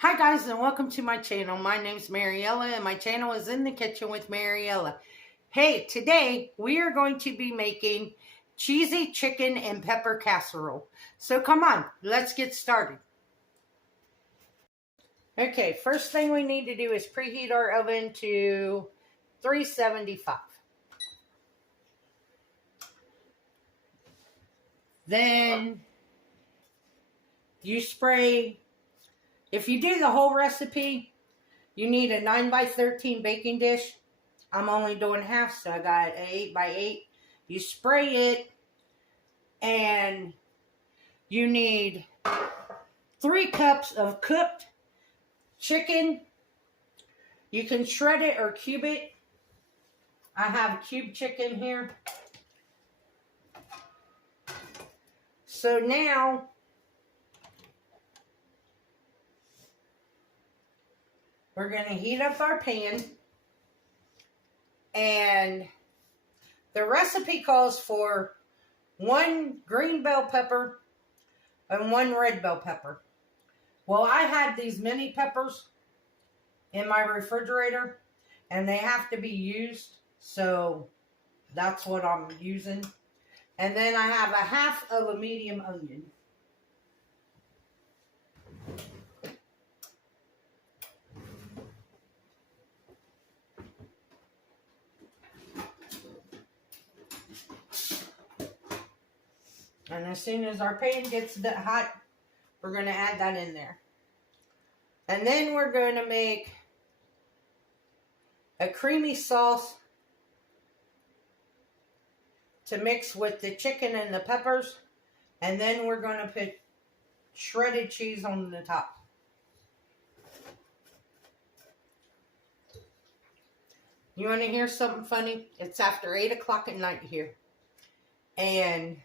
Hi guys, and welcome to my channel. My name's Mariella and my channel is In the Kitchen with Mariella. Hey, today we are going to be making cheesy chicken and pepper casserole. So come on, let's get started. Okay, first thing we need to do is preheat our oven to 375. Then you spray, if you do the whole recipe, you need a 9x13 baking dish. I'm only doing half, so I got an 8x8. You spray it, and you need 3 cups of cooked chicken. You can shred it or cube it. I have cubed chicken here. So now, we're going to heat up our pan. And the recipe calls for 1 green bell pepper and 1 red bell pepper. Well, I had these mini peppers in my refrigerator, and they have to be used, so that's what I'm using. And then I have a half of a medium onion. And as soon as our pan gets that hot, we're going to add that in there. And then we're going to make a creamy sauce to mix with the chicken and the peppers. And then we're going to put shredded cheese on the top. You want to hear something funny? It's after 8 o'clock at night here. And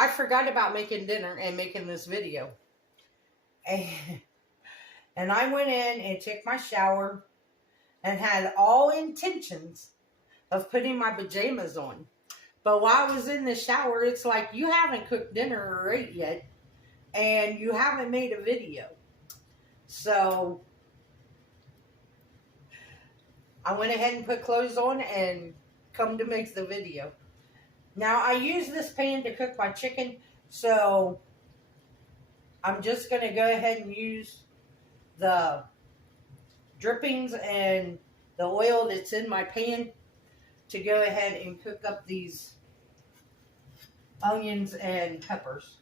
I forgot about making dinner and making this video. And I went in and took my shower and had all intentions of putting my pajamas on. But while I was in the shower, it's like, you haven't cooked dinner or ate yet, and you haven't made a video. So I went ahead and put clothes on and come to make the video. Now, I use this pan to cook my chicken, so I'm just going to go ahead and use the drippings and the oil that's in my pan to go ahead and cook up these onions and peppers.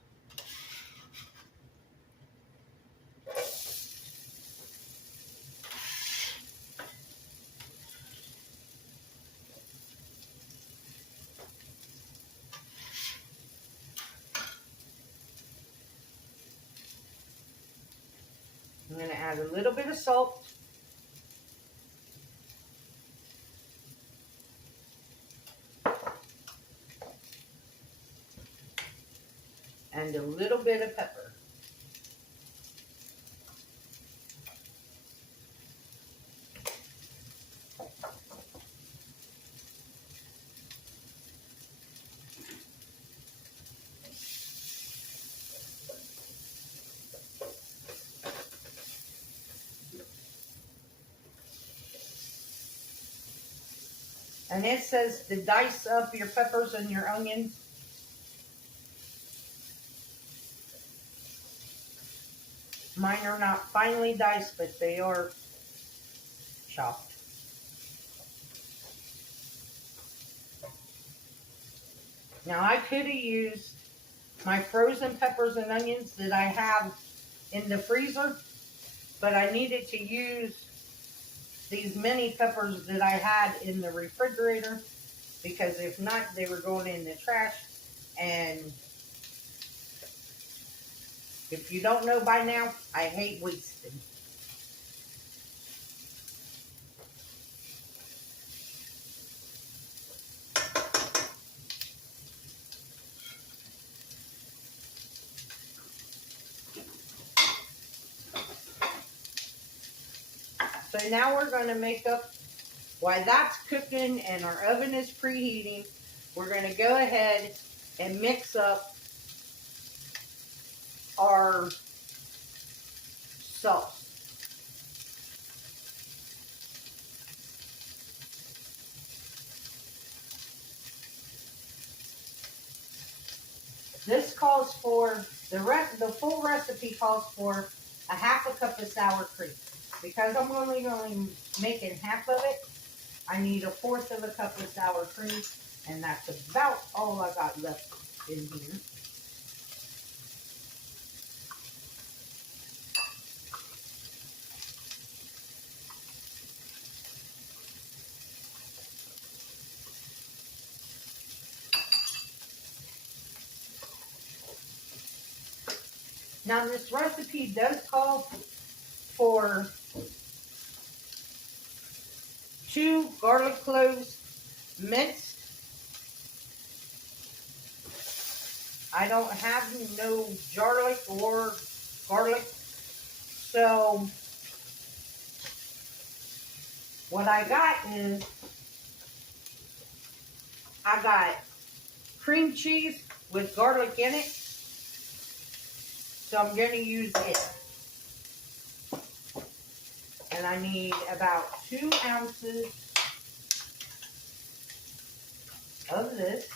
I'm going to add a little bit of salt. And a little bit of pepper. And it says to dice up your peppers and your onions. Mine are not finely diced, but they are chopped. Now, I could have used my frozen peppers and onions that I have in the freezer, but I needed to use these mini peppers that I had in the refrigerator, because if not, they were going in the trash. And if you don't know by now, I hate wasting. So now we're going to make up, while that's cooking and our oven is preheating, we're going to go ahead and mix up our sauce. This calls for, the full recipe calls for a half a cup of sour cream. Because I'm only making half of it, I need a fourth of a cup of sour cream, and that's about all I got left in here. Now this recipe does call for 2 garlic cloves minced. I don't have no garlic or garlic, so what I got is I got cream cheese with garlic in it, so I'm going to use it. And I need about 2 ounces of this.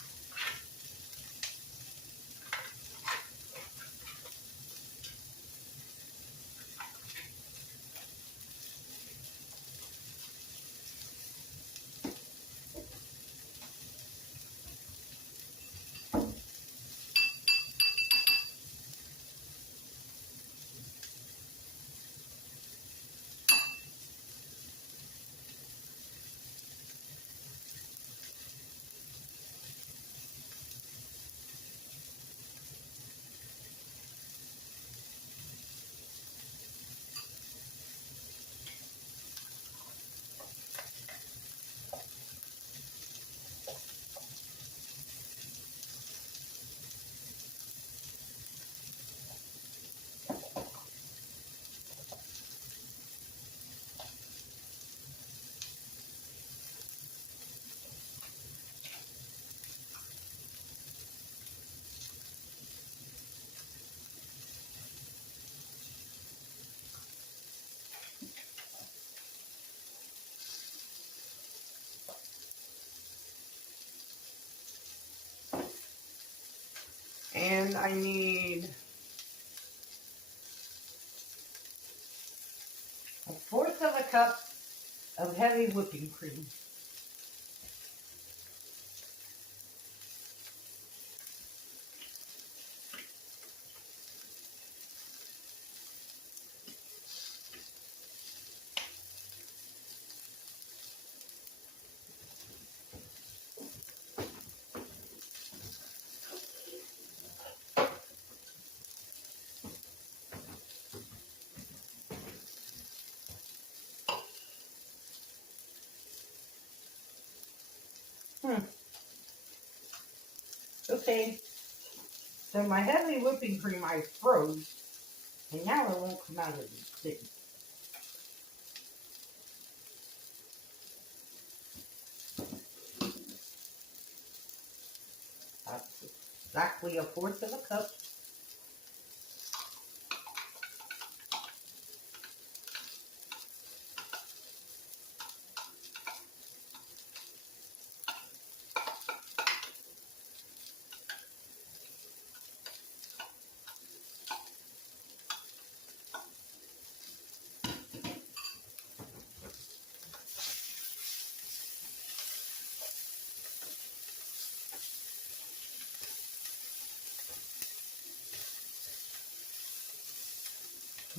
And I need a fourth of a cup of heavy whipping cream. Okay, so my heavy whipping cream I froze, and now it won't come out of the thing. That's exactly a fourth of a cup.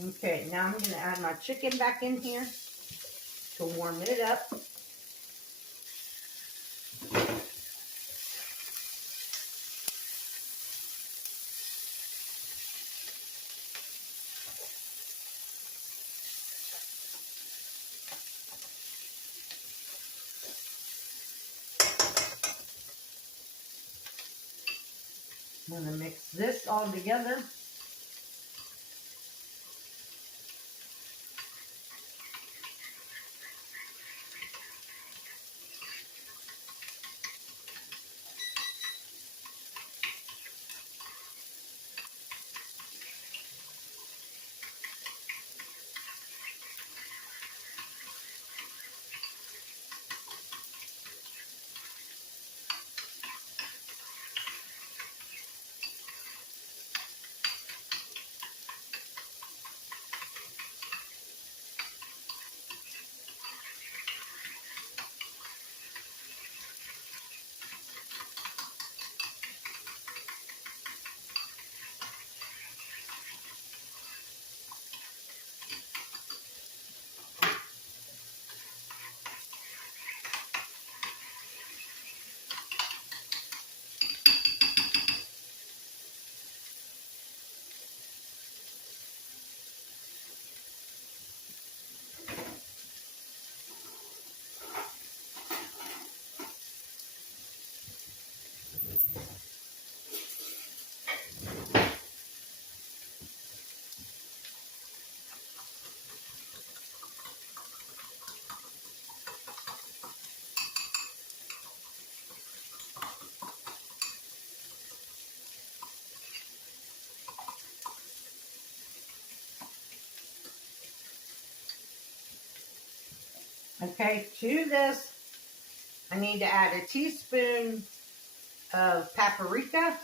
Okay, now I'm going to add my chicken back in here to warm it up. I'm going to mix this all together. Okay, to this, I need to add a teaspoon of paprika.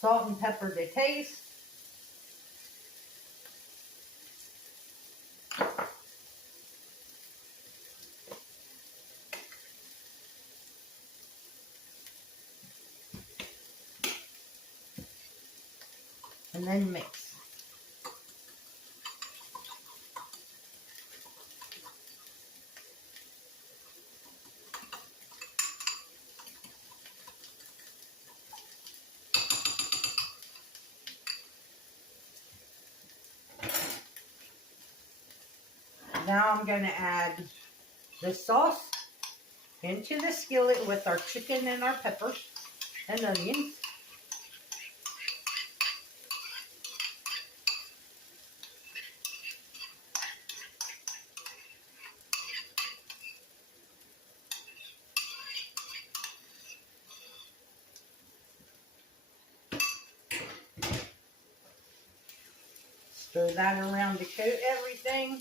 Salt and pepper to taste. And then mix. Now I'm going to add the sauce into the skillet with our chicken and our peppers and onions. Stir that around to coat everything.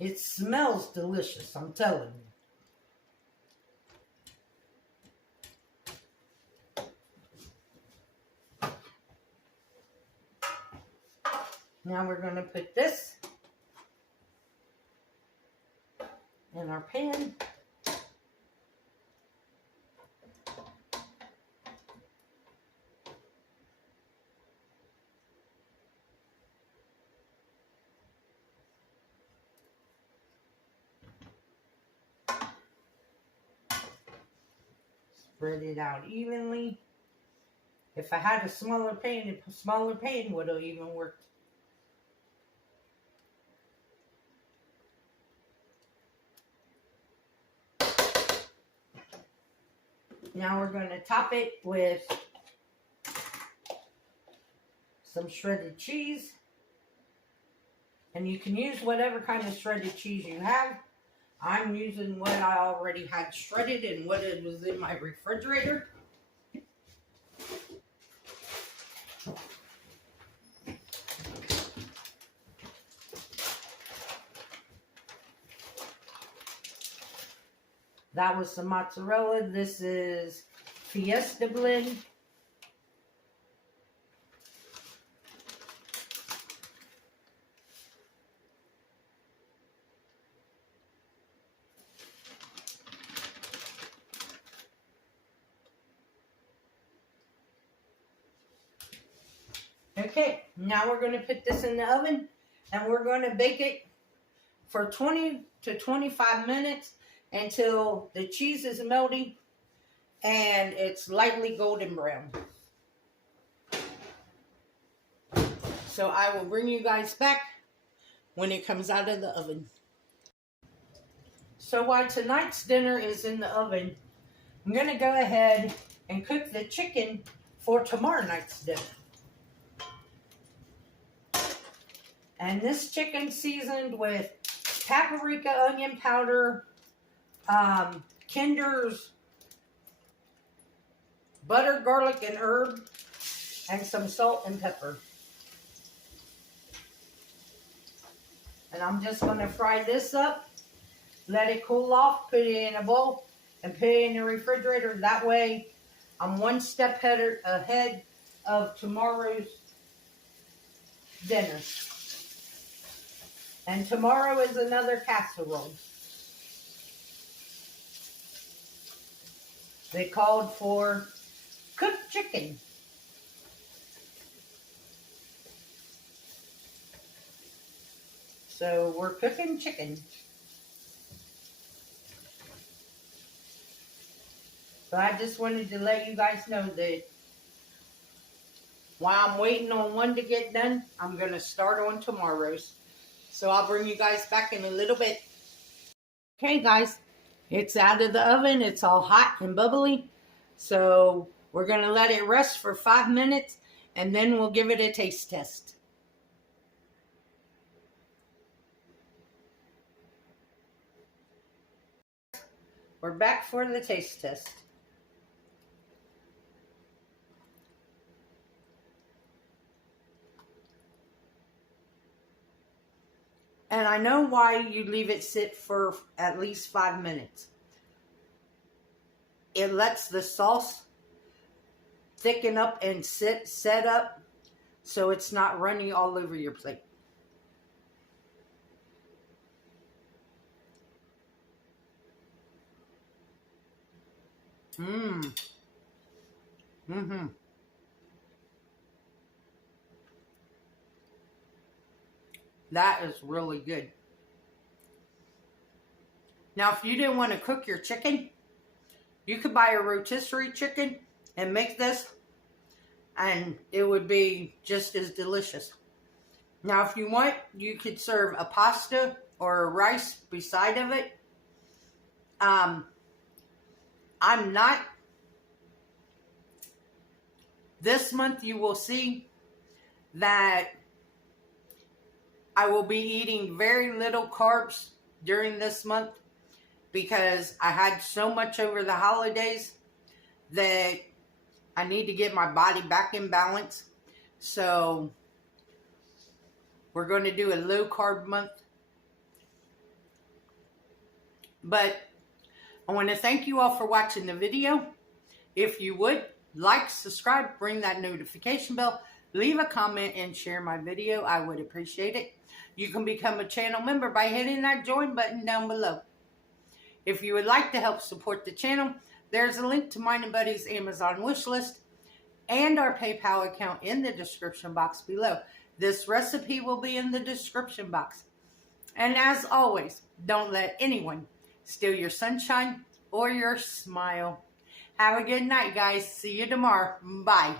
It smells delicious, I'm telling you. Now we're going to put this in our pan. Spread it out evenly. If I had a smaller pan would have even worked. Now we're going to top it with some shredded cheese. And you can use whatever kind of shredded cheese you have. I'm using what I already had shredded and what it was in my refrigerator. That was some mozzarella. This is Tbsp blend. Okay, now we're going to put this in the oven and we're going to bake it for 20 to 25 minutes until the cheese is melting and it's lightly golden brown. So I will bring you guys back when it comes out of the oven. So while tonight's dinner is in the oven, I'm going to go ahead and cook the chicken for tomorrow night's dinner. And this chicken seasoned with paprika, onion powder, Kinder's butter, garlic, and herb, and some salt and pepper. And I'm just going to fry this up, let it cool off, put it in a bowl, and put it in the refrigerator. That way, I'm one step ahead of tomorrow's dinner. And tomorrow is another casserole. They called for cooked chicken. So we're cooking chicken. So I just wanted to let you guys know that while I'm waiting on one to get done, I'm going to start on tomorrow's. So I'll bring you guys back in a little bit. Okay, guys, it's out of the oven. It's all hot and bubbly. So we're going to let it rest for 5 minutes, and then we'll give it a taste test. We're back for the taste test. And I know why you leave it sit for at least 5 minutes. It lets the sauce thicken up and set up so it's not runny all over your plate. That is really good. Now, if you didn't want to cook your chicken, you could buy a rotisserie chicken and make this, and it would be just as delicious. Now, if you want, you could serve a pasta or a rice beside of it. I'm not. This month you will see that I will be eating very little carbs during this month because I had so much over the holidays that I need to get my body back in balance. So we're going to do a low carb month. But I want to thank you all for watching the video. If you would, like, subscribe, ring that notification bell, leave a comment, and share my video. I would appreciate it. You can become a channel member by hitting that join button down below. If you would like to help support the channel, there's a link to mine and Buddy's Amazon wish list and our PayPal account in the description box below. This recipe will be in the description box. And as always, don't let anyone steal your sunshine or your smile. Have a good night, guys. See you tomorrow. Bye.